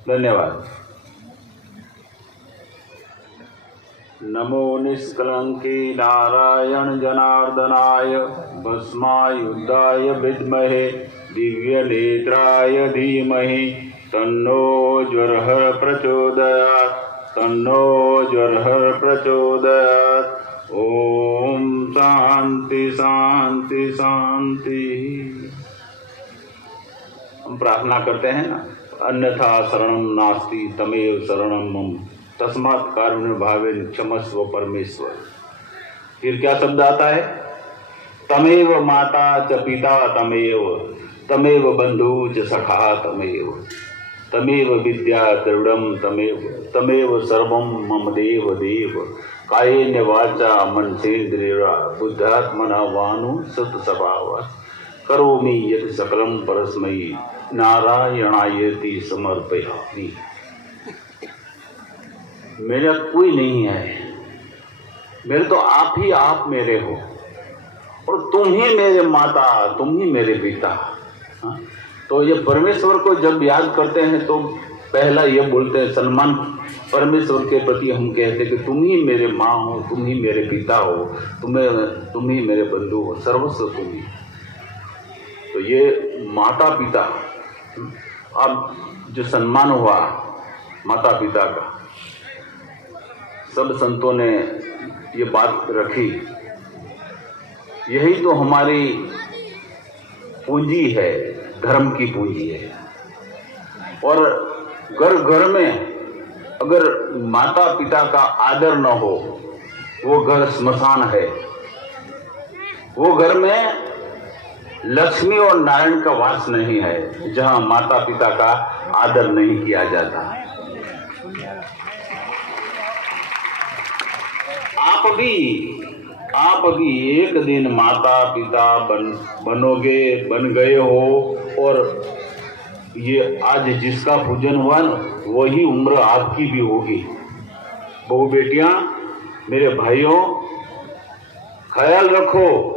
धन्यवाद। नमो निष्कलंके नारायण जनार्दनाय भस्मायुद्धाय विद्महे दिव्य नेत्राय धीमहि तन्नो ज्वरः प्रचोदयात् तन्नो ज्वरः प्रचोदयात्। ओम शांति शांति शांति। हम प्रार्थना करते हैं ना, अन्यथा शरणं नास्ति तमेव शरणं मम तस्मात् कारुण्य भावेन क्षमस्व परमेश्वर। फिर क्या शब्द आता है? तमेव माता च पिता तमेव तमेव बंधु च सखा तमेव तमेव विद्या दृढ़ं तमेव तमेव सर्वं मम देव देव कायेन वाचा मनसेन्द्रिया बुद्धात्मना वानु सत स्वभाव करोमि यत् सकलं परस्मै नारायणायेति समर्पयामि। मेरा कोई नहीं है, मेरे तो आप ही आप मेरे हो और तुम ही मेरे माता तुम ही मेरे पिता। हाँ? तो ये परमेश्वर को जब याद करते हैं तो पहला ये बोलते हैं, सम्मान परमेश्वर के प्रति हम कहते हैं कि तुम ही मेरे माँ हो, तुम ही मेरे पिता हो, तुम ही मेरे बंधु हो, सर्वस्व तुम ही। तो ये माता पिता, अब जो सम्मान हुआ माता पिता का, सब संतों ने ये बात रखी। यही तो हमारी पूंजी है, धर्म की पूंजी है। और घर घर में अगर माता पिता का आदर न हो, वो घर स्मशान है। वो घर में लक्ष्मी और नारायण का वास नहीं है, जहां माता पिता का आदर नहीं किया जाता। आप भी एक दिन माता पिता बन गए हो, और ये आज जिसका पूजन हुआ न, वही उम्र आपकी भी होगी। बहु बेटियां, मेरे भाइयों, ख्याल रखो,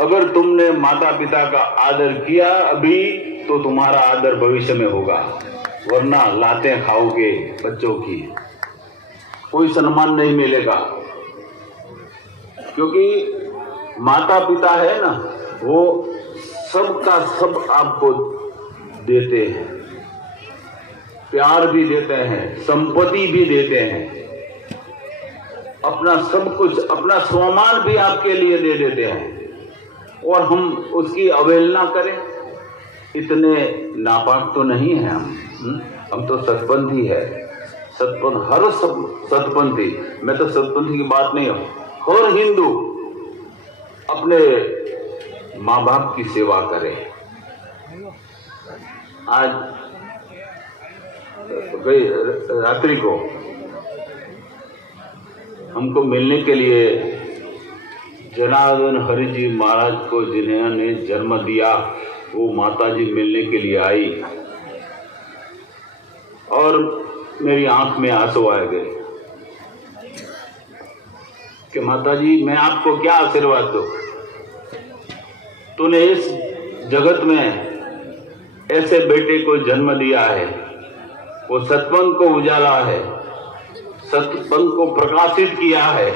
अगर तुमने माता पिता का आदर किया अभी तो तुम्हारा आदर भविष्य में होगा, वरना लातें खाओगे बच्चों की, कोई सम्मान नहीं मिलेगा। क्योंकि माता पिता है ना, वो सबका सब आपको देते हैं, प्यार भी देते हैं, संपत्ति भी देते हैं, अपना सब कुछ, अपना स्वमान भी आपके लिए दे देते हैं, और हम उसकी अवहेलना करें? इतने नापाक तो नहीं है हम तो सतपंथी है। सतपंथ, हर सतपंथी, मैं तो सतपंथी की बात नहीं हूं, हर हिंदू अपने माँ बाप की सेवा करे। आज रात्रि को हमको मिलने के लिए जनार्दन हरि जी महाराज को, जिन्होंने जन्म दिया, वो माता जी मिलने के लिए आई, और मेरी आंख में आंसू आ गए कि माता जी, मैं आपको क्या आशीर्वाद दूं? तूने इस जगत में ऐसे बेटे को जन्म दिया है, वो सतपंथ को उजाला है, सतपंथ को प्रकाशित किया है।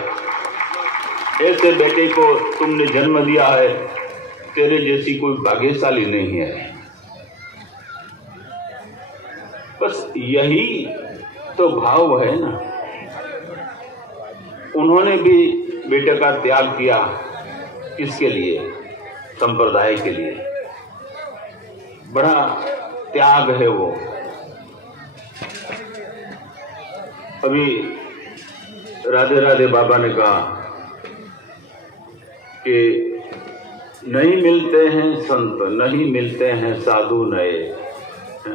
ऐसे बेटे को तुमने जन्म दिया है, तेरे जैसी कोई भाग्यशाली नहीं है। बस यही तो भाव है ना। उन्होंने भी बेटे का त्याग किया, किसके लिए? संप्रदाय के लिए। बड़ा त्याग है वो। अभी राधे राधे बाबा ने कहा कि नहीं मिलते हैं संत, नहीं मिलते हैं साधु नए,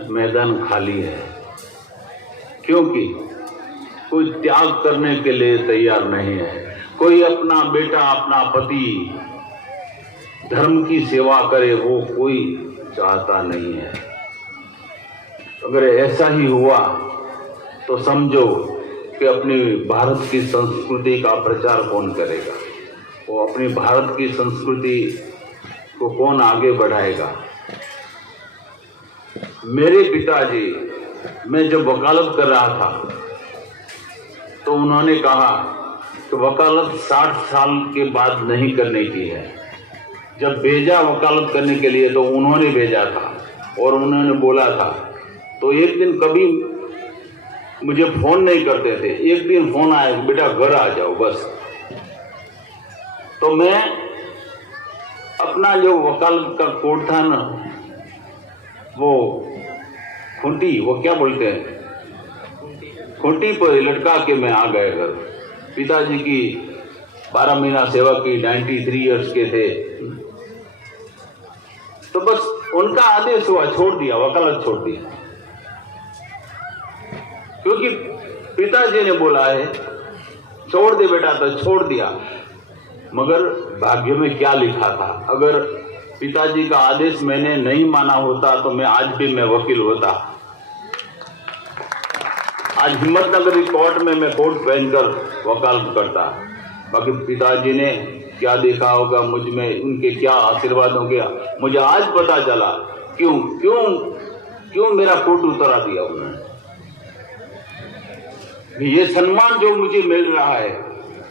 मैदान खाली है। क्योंकि कोई त्याग करने के लिए तैयार नहीं है। कोई अपना बेटा, अपना पति धर्म की सेवा करे, वो कोई चाहता नहीं है। अगर ऐसा ही हुआ तो समझो कि अपनी भारत की संस्कृति का प्रचार कौन करेगा? वो अपनी भारत की संस्कृति को कौन आगे बढ़ाएगा? मेरे पिताजी, मैं जब वकालत कर रहा था तो उन्होंने कहा कि वकालत 60 साल के बाद नहीं करने की है। जब भेजा वकालत करने के लिए तो उन्होंने भेजा था और उन्होंने बोला था। तो एक दिन कभी मुझे फोन नहीं करते थे, एक दिन फोन आया, बेटा घर आ जाओ बस। तो मैं अपना जो वकालत का कोर्ट था ना, वो खूंटी, वो क्या बोलते हैं, खूंटी पर लटका के मैं आ गया घर। पिताजी की 12 महीना सेवा की, 93 इयर्स के थे। तो बस उनका आदेश हुआ, छोड़ दिया, वकालत छोड़ दिया, क्योंकि पिताजी ने बोला है छोड़ दे बेटा, तो छोड़ दिया। मगर भाग्य में क्या लिखा था, अगर पिताजी का आदेश मैंने नहीं माना होता तो मैं आज भी मैं वकील होता। आज हिम्मतनगर कोर्ट में मैं कोट पहनकर वकालत करता। बाकी पिताजी ने क्या देखा होगा मुझ में, उनके क्या आशीर्वाद होंगे, मुझे आज पता चला क्यों क्यों क्यों मेरा कोट उतरा दिया उन्होंने। ये सम्मान जो मुझे मिल रहा है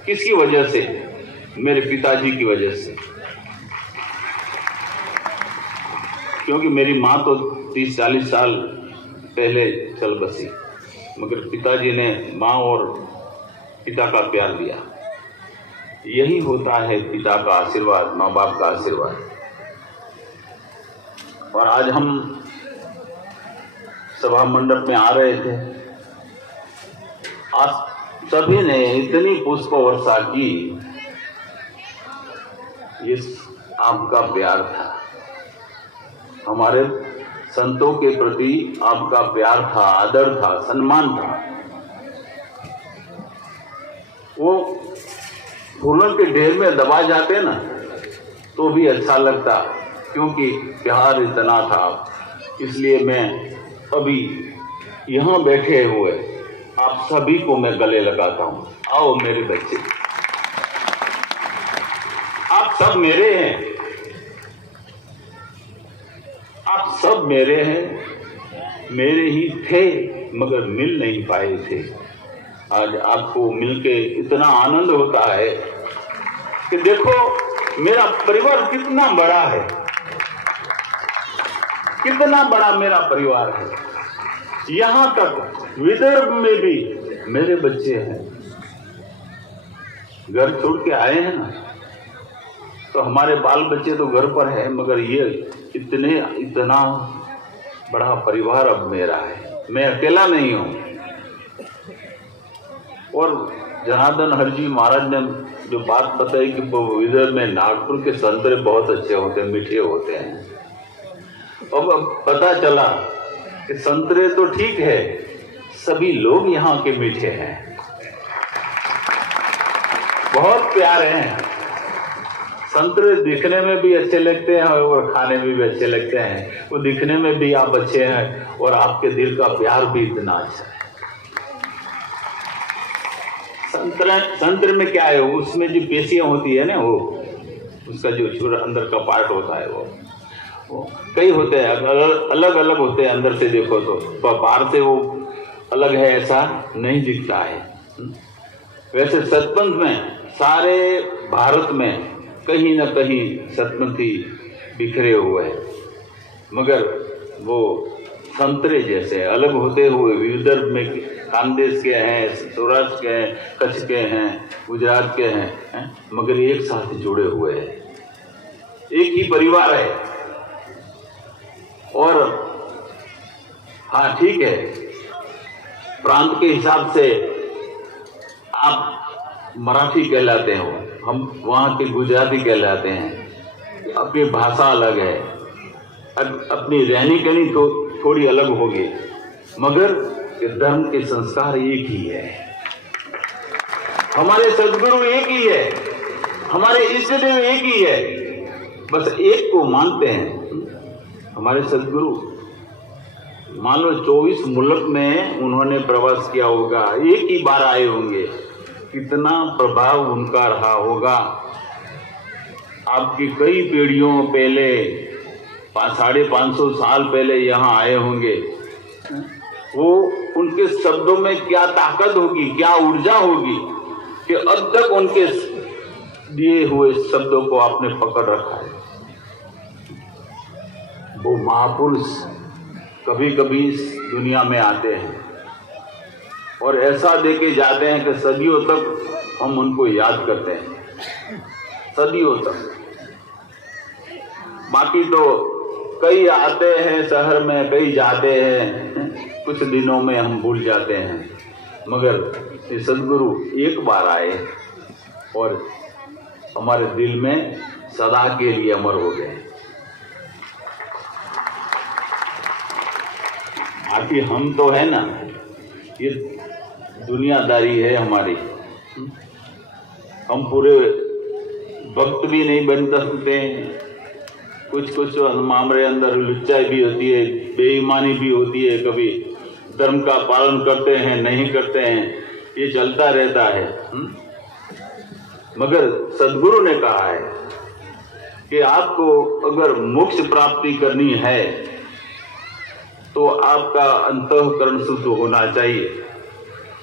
किसकी वजह से? मेरे पिताजी की वजह से। क्योंकि मेरी माँ तो 30-40 साल पहले चल बसी, मगर पिताजी ने माँ और पिता का प्यार दिया। यही होता है पिता का आशीर्वाद, माँ बाप का आशीर्वाद। और आज हम सभा मंडप में आ रहे थे, आज सभी ने इतनी पुष्प वर्षा की, ये आपका प्यार था, हमारे संतों के प्रति आपका प्यार था, आदर था, सम्मान था। वो फूलों के ढेर में दबा जाते ना तो भी अच्छा लगता, क्योंकि प्यार इतना था। इसलिए मैं अभी यहाँ बैठे हुए आप सभी को मैं गले लगाता हूँ। आओ मेरे बच्चे, आप सब मेरे हैं, आप सब मेरे हैं, मेरे ही थे मगर मिल नहीं पाए थे। आज आपको मिलके इतना आनंद होता है कि देखो मेरा परिवार कितना बड़ा है, कितना बड़ा मेरा परिवार है। यहाँ तक विदर्भ में भी मेरे बच्चे हैं। घर छोड़ के आए हैं ना, तो हमारे बाल बच्चे तो घर पर है, मगर ये इतना बड़ा परिवार अब मेरा है, मैं अकेला नहीं हूँ। और जनार्दन हरजी महाराज ने जो बात बताई कि विदर्भ में नागपुर के संतरे बहुत अच्छे होते हैं, मीठे होते हैं। अब पता चला कि संतरे तो ठीक है, सभी लोग यहाँ के मीठे हैं, बहुत प्यारे हैं। संतरे दिखने में भी अच्छे लगते हैं और खाने में भी अच्छे लगते हैं। वो दिखने में भी आप अच्छे हैं और आपके दिल का प्यार भी इतना अच्छा है। संतरे में क्या है, उसमें जो पेशियां होती है ना, वो उसका जो अंदर का पार्ट होता है वो कई होते हैं, अलग अलग होते हैं। अंदर से देखो तो बाहर से वो अलग है ऐसा नहीं दिखता है। वैसे सतपंथ में सारे भारत में कहीं न कहीं सतपंथी बिखरे हुए हैं, मगर वो संतरे जैसे अलग होते हुए विदर्भ में खानदेश के हैं, सौराष्ट्र के हैं, कच्छ के हैं, गुजरात के हैं, मगर एक साथ जुड़े हुए हैं, एक ही परिवार है। और हाँ ठीक है, प्रांत के हिसाब से आप मराठी कहलाते हो, हम वहाँ के गुजराती कहलाते हैं। अपनी भाषा अलग है, अपनी रहनी कहनी तो थोड़ी अलग होगी, मगर धर्म के संस्कार एक ही है। हमारे सदगुरु एक ही है, हमारे इष्ट देव एक ही है, बस एक को मानते हैं। हमारे सदगुरु मान लो 24 मुल्क में उन्होंने प्रवास किया होगा, एक ही बार आए होंगे, कितना प्रभाव उनका रहा होगा। आपकी कई पीढ़ियों पहले 550 साल पहले यहाँ आए होंगे, वो उनके शब्दों में क्या ताकत होगी, क्या ऊर्जा होगी कि अब तक उनके दिए हुए शब्दों को आपने पकड़ रखा है। वो महापुरुष कभी कभी इस दुनिया में आते हैं और ऐसा देके जाते हैं कि सदियों तक हम उनको याद करते हैं, सदियों तक। बाकी तो कई आते हैं शहर में, कई जाते हैं, कुछ दिनों में हम भूल जाते हैं, मगर ये सद्गुरु एक बार आए और हमारे दिल में सदा के लिए अमर हो गए। आखिर हम तो है ना, ये दुनियादारी है हमारी, हम पूरे भक्त भी नहीं बन सकते, कुछ कुछ हमारे अंदर लुच्चाई भी होती है, बेईमानी भी होती है, कभी धर्म का पालन करते हैं, नहीं करते हैं, ये चलता रहता है। मगर सद्गुरु ने कहा है कि आपको अगर मोक्ष प्राप्ति करनी है तो आपका अंतःकरण शुद्ध होना चाहिए।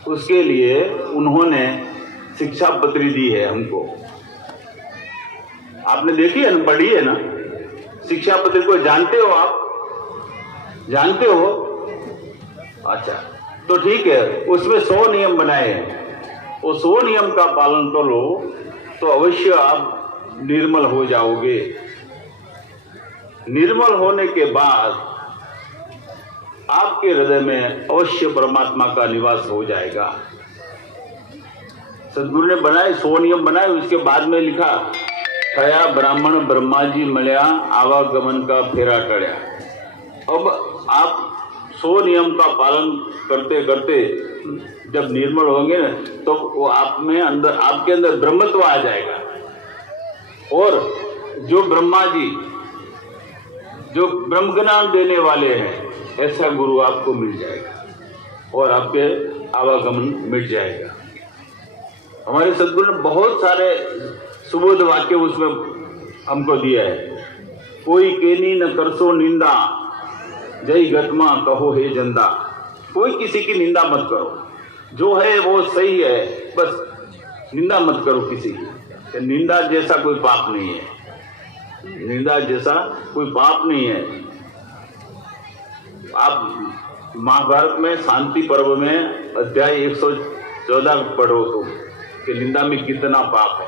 उसके लिए उन्होंने शिक्षा पत्री दी है हमको। आपने देखी है ना, पढ़ी है ना शिक्षा पत्री को? जानते हो आप? जानते हो? अच्छा, तो ठीक है, उसमें 100 नियम बनाए हैं। वो 100 नियम का पालन करो तो अवश्य आप निर्मल हो जाओगे। निर्मल होने के बाद आपके हृदय में अवश्य परमात्मा का निवास हो जाएगा। सद्गुरु ने बनाए 100 नियम बनाए, उसके बाद में लिखा थया ब्राह्मण ब्रह्मा जी मिलया, आवागमन का फेरा टड़या। अब आप 100 नियम का पालन करते करते जब निर्मल होंगे ना, तो वो आप में अंदर, आपके अंदर ब्रह्मत्व आ जाएगा। और जो ब्रह्मा जी, जो ब्रह्म ज्ञान देने वाले हैं, ऐसा गुरु आपको मिल जाएगा और आपके आवागमन मिट जाएगा। हमारे सद्गुरु ने बहुत सारे सुबोध वाक्य उसमें हमको दिया है। कोई केनी न करसो निंदा, जय गतमा कहो हे जंदा। कोई किसी की निंदा मत करो, जो है वो सही है, बस निंदा मत करो किसी की। निंदा जैसा कोई पाप नहीं है, निंदा जैसा कोई पाप नहीं है। आप महाभारत में शांति पर्व में अध्याय 114 पढ़ो तो कि निंदा में कितना पाप है,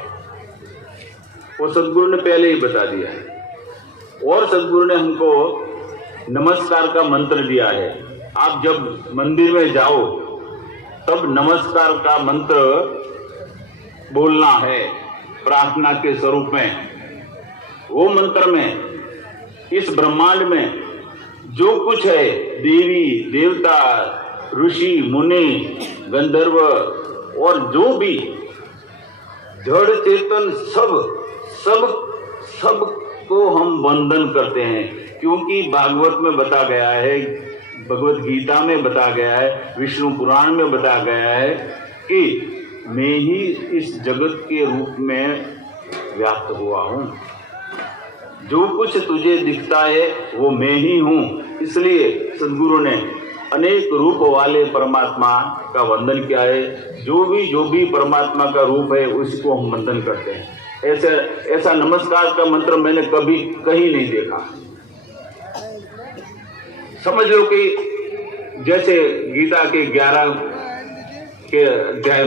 वो सद्गुरु ने पहले ही बता दिया है। और सद्गुरु ने हमको नमस्कार का मंत्र दिया है। आप जब मंदिर में जाओ तब नमस्कार का मंत्र बोलना है प्रार्थना के स्वरूप में। वो मंत्र में इस ब्रह्मांड में जो कुछ है, देवी देवता, ऋषि मुनि, गंधर्व और जो भी जड़ चेतन, सब को हम वंदन करते हैं। क्योंकि भागवत में बता गया है, भगवत गीता में बता गया है, विष्णु पुराण में बता गया है कि मैं ही इस जगत के रूप में व्याप्त हुआ हूँ। जो कुछ तुझे दिखता है वो मैं ही हूँ। इसलिए सद्गुरु ने अनेक रूप वाले परमात्मा का वंदन किया है। जो भी परमात्मा का रूप है उसको हम वंदन करते हैं। ऐसा नमस्कार का मंत्र मैंने कभी कहीं नहीं देखा। समझ लो कि जैसे गीता के 11 अध्याय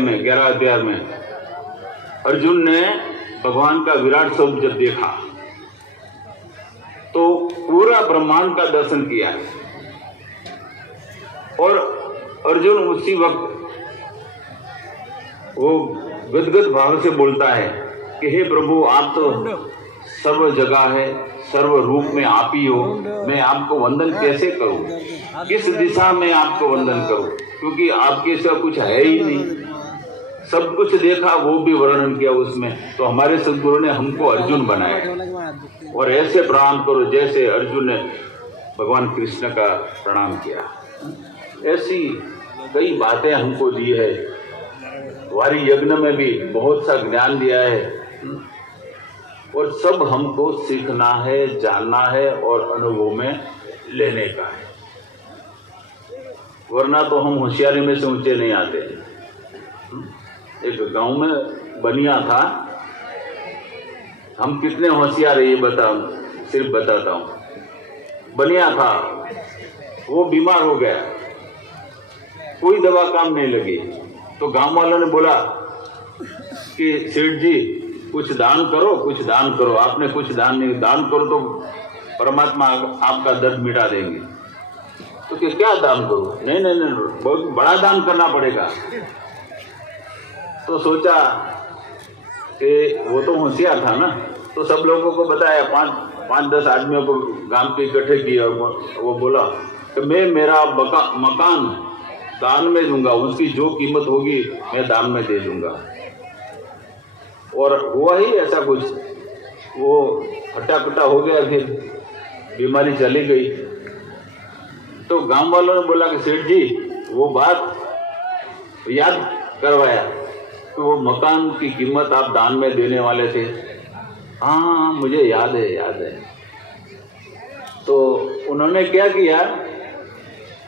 में अर्जुन ने भगवान का विराट स्वरूप जब देखा तो पूरा ब्रह्मांड का दर्शन किया और अर्जुन उसी वक्त वो गदगद भाव से बोलता है कि हे प्रभु, आप तो सर्व जगह है, सर्व रूप में आप ही हो, मैं आपको वंदन कैसे करूं, किस दिशा में आपको वंदन करूं, क्योंकि आपके सिवा कुछ है ही नहीं। सब कुछ देखा, वो भी वर्णन किया उसमें। तो हमारे सद्गुरु ने हमको अर्जुन बनाया और ऐसे प्रणाम करो जैसे अर्जुन ने भगवान कृष्ण का प्रणाम किया। ऐसी कई बातें हमको दी है। वारी यज्ञ में भी बहुत सा ज्ञान दिया है। और सब हमको सीखना है, जानना है और अनुभव में लेने का है, वरना तो हम होशियारी में से ऊंचे नहीं आते। एक गांव में बनिया था, हम कितने होशियार है ये सिर्फ बताता हूँ। बनिया था, वो बीमार हो गया, कोई दवा काम नहीं लगी, तो गांव वालों ने बोला कि सेठ जी कुछ दान करो, कुछ दान करो। आपने कुछ दान नहीं, दान करो तो परमात्मा आपका दर्द मिटा देंगे। तो क्या दान करूं? नहीं नहीं नहीं, बहुत बड़ा दान करना पड़ेगा। तो सोचा कि वो तो होशियार था ना, तो सब लोगों को बताया, 5-10 आदमियों को गांव के इकट्ठे किए और वो बोला कि मैं मेरा मकान दान में दूंगा, उसकी जो कीमत होगी मैं दान में दे दूंगा। और हुआ ही ऐसा कुछ, वो हट्टा कट्टा हो गया, फिर बीमारी चली गई। तो गांव वालों ने बोला कि सेठ जी वो बात याद करवाया कि वो मकान की कीमत आप दान में देने वाले थे। हाँ मुझे याद है। तो उन्होंने क्या किया,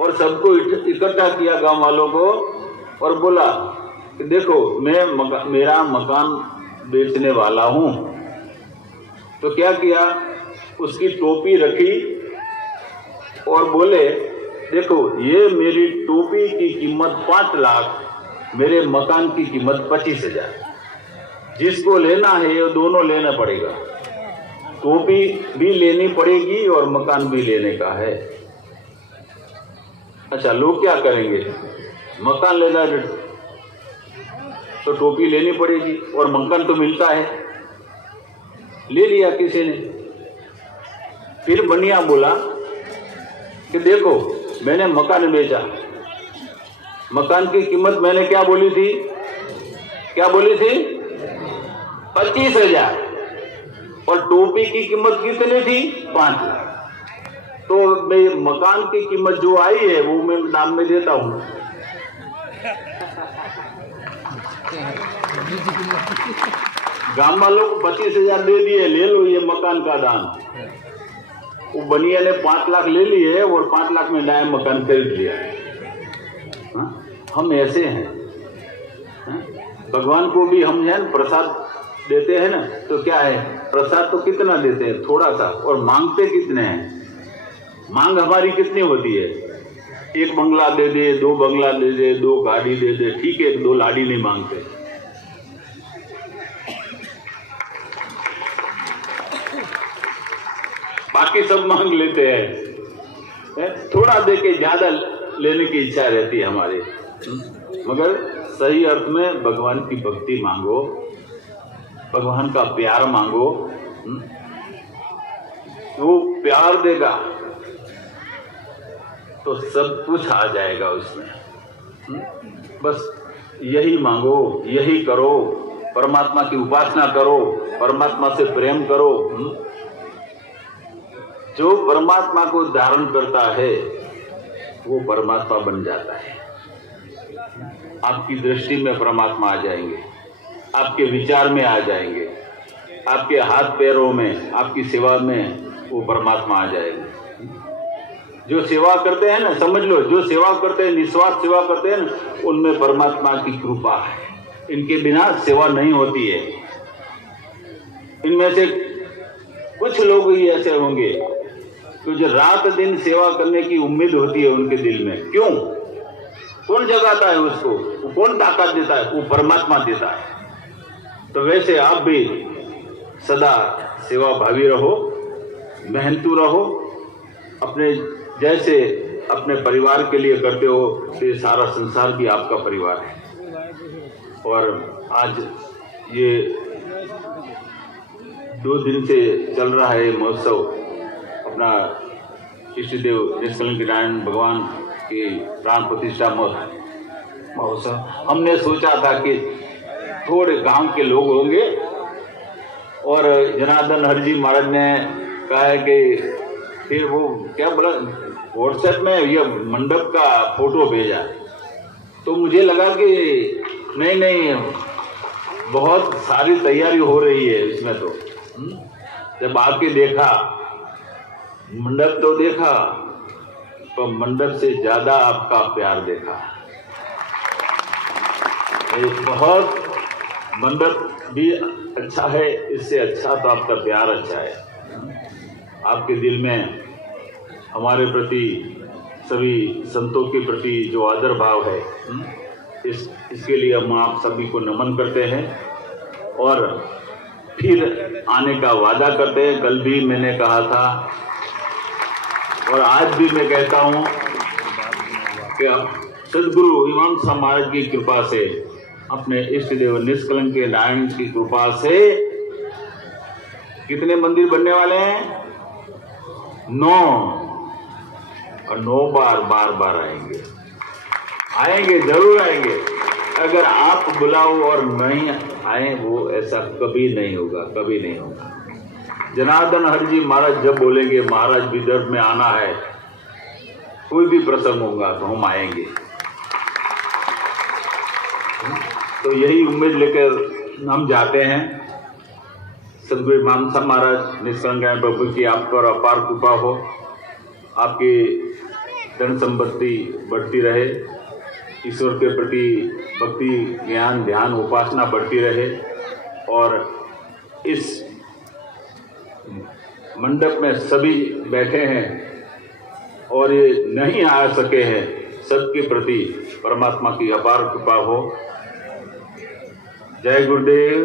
और सबको इकट्ठा किया गांव वालों को, और बोला कि देखो मैं मेरा मकान बेचने वाला हूँ। तो क्या किया, उसकी टोपी रखी और बोले देखो ये मेरी टोपी की कीमत 5 लाख, मेरे मकान की कीमत 25,000, जिसको लेना है ये दोनों लेना पड़ेगा, टोपी भी लेनी पड़ेगी और मकान भी लेने का है। अच्छा लोग क्या करेंगे, मकान लेना तो टोपी लेनी पड़ेगी और मकान तो मिलता है, ले लिया किसी ने। फिर बनिया बोला कि देखो मैंने मकान बेचा, मकान की कीमत मैंने क्या बोली थी 25,000, और टोपी की कीमत कितनी थी 5 लाख। तो मैं मकान की कीमत जो आई है वो मैं दाम में देता हूँ। गांव वालों को 25,000 दे दिए, ले लो ये मकान का दान। वो बनिया ने 5 लाख ले लिए और 5 लाख में नया मकान खरीद लिया। हम ऐसे हैं, भगवान को भी हम है प्रसाद देते हैं ना, तो क्या है प्रसाद तो कितना देते हैं, थोड़ा सा, और मांगते कितने हैं। मांग हमारी कितनी होती है, 1 बंगला दे दे, 2 बंगला दे दे, 2 गाड़ी दे दे, ठीक है, 2 लाड़ी नहीं मांगते। बाकी सब मांग लेते हैं, थोड़ा दे के ज्यादा लेने की इच्छा रहती है हमारे। मगर सही अर्थ में भगवान की भक्ति मांगो, भगवान का प्यार मांगो, वो प्यार देगा तो सब कुछ आ जाएगा उसमें। बस यही मांगो, यही करो, परमात्मा की उपासना करो, परमात्मा से प्रेम करो। जो परमात्मा को धारण करता है वो परमात्मा बन जाता है। आपकी दृष्टि में परमात्मा आ जाएंगे, आपके विचार में आ जाएंगे, आपके हाथ पैरों में, आपकी सेवा में वो परमात्मा आ जाएंगे। जो सेवा करते हैं ना, समझ लो जो सेवा करते हैं, निस्वार्थ सेवा करते हैं ना, उनमें परमात्मा की कृपा है। इनके बिना सेवा नहीं होती है। इनमें से कुछ लोग ही ऐसे होंगे तो जो रात दिन सेवा करने की उम्मीद होती है उनके दिल में। क्यों? कौन जगाता है उसको? वो कौन ताकत देता है? वो परमात्मा देता है। तो वैसे आप भी सदा सेवा भावी रहो, मेहनतू रहो, अपने जैसे अपने परिवार के लिए करते हो तो ये सारा संसार भी आपका परिवार है। और आज ये 2 दिन से चल रहा है महोत्सव, अपना इष्टदेव निष्कलंक नारायण भगवान की प्राण प्रतिष्ठा महोत्सव। हमने सोचा था कि थोड़े गांव के लोग होंगे, और जनार्दन हरजी महाराज ने कहा है कि फिर वो क्या बोला, व्हाट्सएप में ये मंडप का फोटो भेजा, तो मुझे लगा कि नहीं बहुत सारी तैयारी हो रही है इसमें। तो जब आके देखा, मंडप तो देखा, तो मंडप से ज्यादा आपका प्यार देखा। ये बहुत, मंडप भी अच्छा है, इससे अच्छा तो आपका प्यार अच्छा है। आपके दिल में हमारे प्रति, सभी संतों के प्रति जो आदर भाव है, इसके लिए हम आप सभी को नमन करते हैं और फिर आने का वादा करते हैं। कल भी मैंने कहा था और आज भी मैं कहता हूँ कि सदगुरु इमाम साहब महाराज की कृपा से, अपने इष्ट देव निष्कलंक के नारायण की कृपा से कितने मंदिर बनने वाले हैं? 9, और 9 बार आएंगे, जरूर आएंगे। अगर आप बुलाओ और नहीं आए, वो ऐसा कभी नहीं होगा, कभी नहीं होगा। जनार्दन हरि जी महाराज जब बोलेंगे महाराज विदर्भ में आना है, कोई भी प्रसंग होगा तो हम आएंगे। तो यही उम्मीद लेकर हम जाते हैं। सदगुरु इमाम साहब महाराज निष्कलंक प्रभु की आप पर अपार कृपा हो, आपकी धन संपत्ति बढ़ती रहे, ईश्वर के प्रति भक्ति, ज्ञान, ध्यान, उपासना बढ़ती रहे, और इस मंडप में सभी बैठे हैं और ये नहीं आ सके हैं, सबके प्रति परमात्मा की अपार कृपा हो। जय गुरुदेव,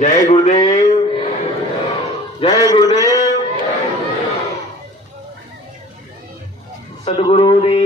जय गुरुदेव, जय गुरुदेव। सद्गुरु देव।